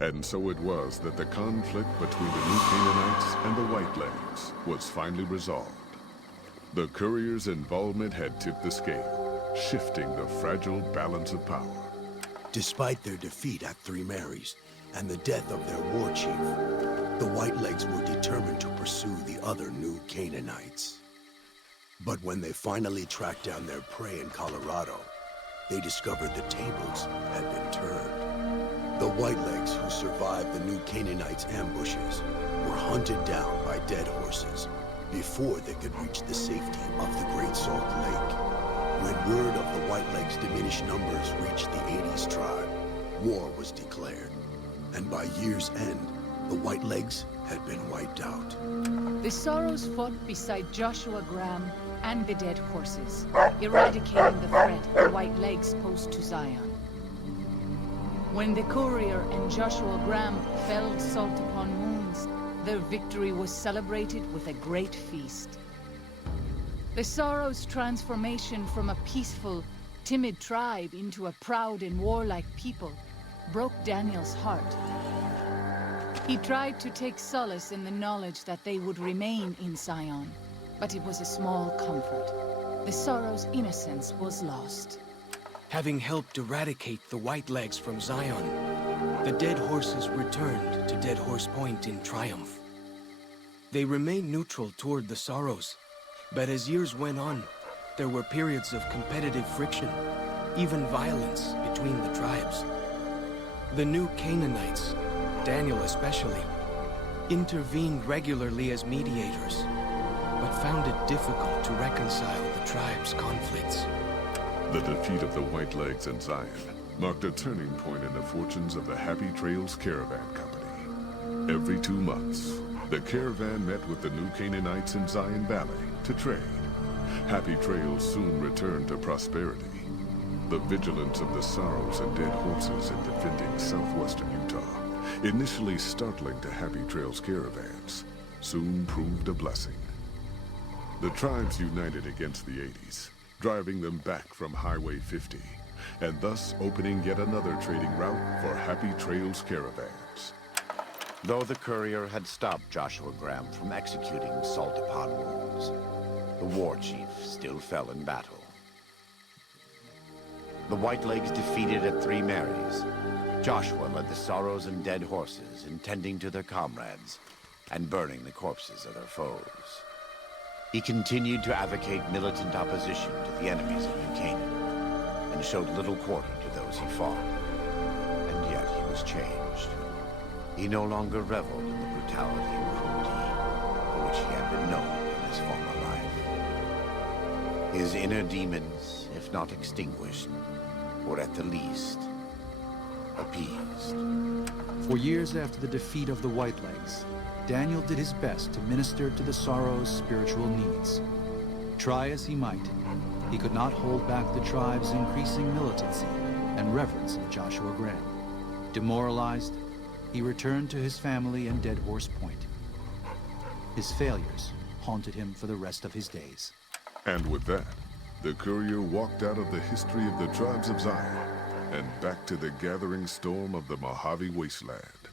And so it was that the conflict between the New Canaanites and the Whitelegs was finally resolved. The courier's involvement had tipped the scale, shifting the fragile balance of power. Despite their defeat at Three Marys and the death of their war chief, the Whitelegs were determined to pursue the other New Canaanites. But when they finally tracked down their prey in Colorado, they discovered the tables had been turned. The Whitelegs who survived the New Canaanites' ambushes were hunted down by dead horses before they could reach the safety of the Great Salt Lake. When word of the Whitelegs' diminished numbers reached the 80s tribe, war was declared. And by year's end, the Whitelegs had been wiped out. The Sorrows fought beside Joshua Graham and the dead horses, eradicating the threat the Whitelegs posed to Zion. When the courier and Joshua Graham felled Salt upon Moons, their victory was celebrated with a great feast. The Sorrows' transformation from a peaceful, timid tribe into a proud and warlike people broke Daniel's heart. He tried to take solace in the knowledge that they would remain in Zion, but it was a small comfort. The Sorrows' innocence was lost. Having helped eradicate the Whitelegs from Zion, the dead horses returned to Dead Horse Point in triumph. They remained neutral toward the Sorrows, but as years went on, there were periods of competitive friction, even violence between the tribes. The New Canaanites, Daniel especially, intervened regularly as mediators, but found it difficult to reconcile the tribe's conflicts. The defeat of the Whitelegs in Zion marked a turning point in the fortunes of the Happy Trails Caravan Company. Every 2 months, the caravan met with the New Canaanites in Zion Valley to trade. Happy Trails soon returned to prosperity. The vigilance of the Sorrows and dead horses in defending southwestern Utah, initially startling to Happy Trails caravans, soon proved a blessing. The tribes united against the 80s, driving them back from Highway 50, and thus opening yet another trading route for Happy Trails caravans. Though the courier had stopped Joshua Graham from executing Salt upon Wounds, the war chief still fell in battle. The Whitelegs defeated at Three Marys. Joshua led the Sorrows and dead horses in tending to their comrades and burning the corpses of their foes. He continued to advocate militant opposition to the enemies of New Canaan, and showed little quarter to those he fought. And yet he was changed. He no longer reveled in the brutality and cruelty for which he had been known in his former life. His inner demons, if not extinguished, were at the least appeased. For years after the defeat of the Whitelegs, Daniel did his best to minister to the Sorrows' spiritual needs. Try as he might, he could not hold back the tribe's increasing militancy and reverence of Joshua Graham. Demoralized, he returned to his family in Dead Horse Point. His failures haunted him for the rest of his days. And with that, the courier walked out of the history of the tribes of Zion and back to the gathering storm of the Mojave Wasteland.